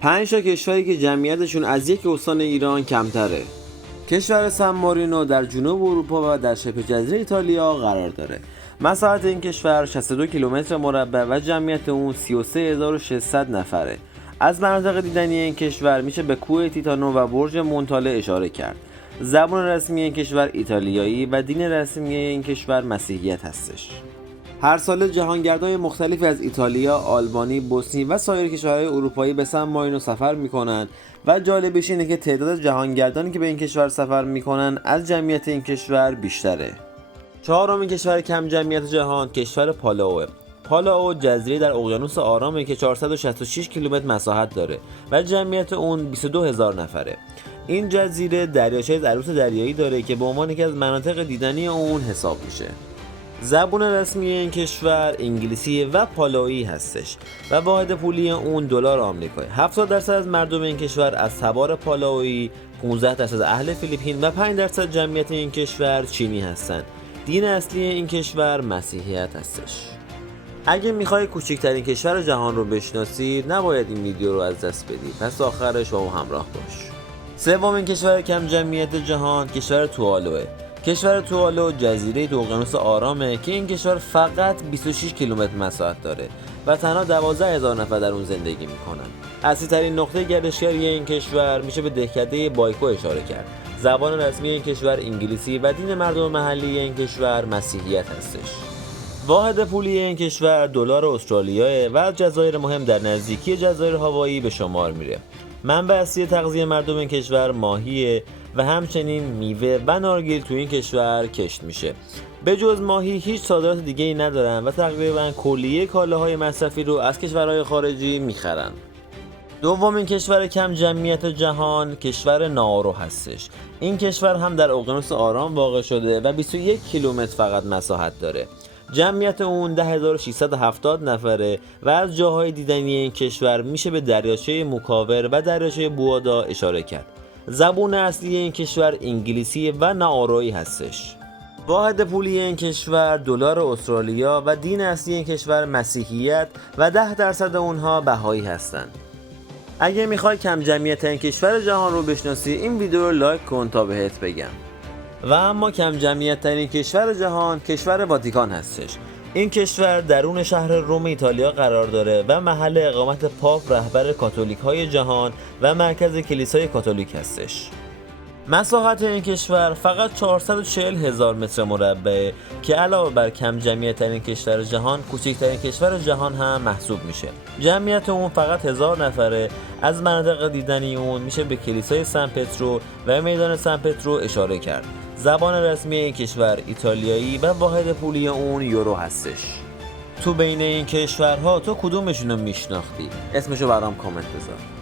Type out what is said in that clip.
5 تا کشوری که جمعیتشون از یک استان ایران کمتره. کشور سن مارینو در جنوب اروپا و در شبه جزیره ایتالیا قرار داره. مساحت این کشور 62 کیلومتر مربع و جمعیت اون 33600 نفره. از مناطق دیدنی این کشور میشه به کوه تیتانو و برج مونتاله اشاره کرد. زبان رسمی این کشور ایتالیایی و دین رسمی این کشور مسیحیت هستش. هر سال جهانگردان مختلفی از ایتالیا، آلبانی، بوسنی و سایر کشورهای اروپایی به سن مارینو سفر میکنن و جالبش اینه که تعداد جهانگردانی که به این کشور سفر میکنن از جمعیت این کشور بیشتره. چهارمین کشور کم جمعیت جهان کشور پالاو. پالاو جزیره در اقیانوس آرامه که 466 کیلومتر مساحت داره و جمعیت اون 22000 نفره. این جزیره دریاچه عروس دریایی داره که به عنوان یکی از مناطق دیدنی اون حساب میشه. زبان رسمی این کشور انگلیسی و پالاویی هستش و واحد پولی اون دلار آمریکایی. 70% از مردم این کشور از تبار پالاویی، 15% اهل فیلیپین و 5% جمعیت این کشور چینی هستند. دین اصلی این کشور مسیحیت هستش. اگه میخوای کوچکترین کشور جهان رو بشناسی نباید این ویدیو رو از دست بدی، پس آخرش با ما همراه باش. سومین کشور کم جمعیت جهان کشور توالوه. کشور توالو جزیره تو اقیانوس آرامه که این کشور فقط 26 کیلومتر مساحت داره و تنها 12000 نفر در اون زندگی میکنن. اصلی ترین نقطه گردشگری این کشور میشه به دهکده بایکو اشاره کرد. زبان رسمی این کشور انگلیسی و دین مردم محلی این کشور مسیحیت هستش. واحد پولی این کشور دلار استرالیاه و از جزایر مهم در نزدیکی جزایر هاوایی به شمار میره. منبع اصلی تغذیه مردم این کشور ماهیه و همچنین میوه و نارگیل تو این کشور کشت میشه. به جز ماهی هیچ صادرات دیگه ای ندارن و تقریبا کلیه کالاهای مصرفی رو از کشورهای خارجی میخرن. دومین کشور کم جمعیت جهان کشور نائورو هستش. این کشور هم در اقیانوس آرام واقع شده و 21 کیلومتر فقط مساحت داره. جمعیت اون 10670 نفره و از جاهای دیدنی این کشور میشه به دریاچه موکاور و دریاچه بوادا اشاره کرد. زبان اصلی این کشور انگلیسی و نائورویی هستش. واحد پولی این کشور دلار استرالیا و دین اصلی این کشور مسیحیت و 10% اونها بهایی هستند. اگه میخوای کم جمعیت این کشور جهان رو بشناسی این ویدیو رو لایک کن تا بهت بگم. و اما کم جمعیت ترین کشور جهان کشور واتیکان هستش. این کشور درون شهر روم ایتالیا قرار داره و محل اقامت پاپ رهبر کاتولیک های جهان و مرکز کلیسای کاتولیک هستش. مساحت این کشور فقط 440,000 متر مربع که علاوه بر کم جمعیت ترین کشور جهان کوچکترین کشور جهان هم محسوب میشه. جمعیت اون فقط 1000 نفره. از مناطق دیدنی اون میشه به کلیسای سن پترو و میدان سن پترو اشاره کرد. زبان رسمی این کشور ایتالیایی و واحد پولی اون یورو هستش. تو بین این کشورها تو کدومشون رو میشناختی؟ اسمشو برام کامنت بذار.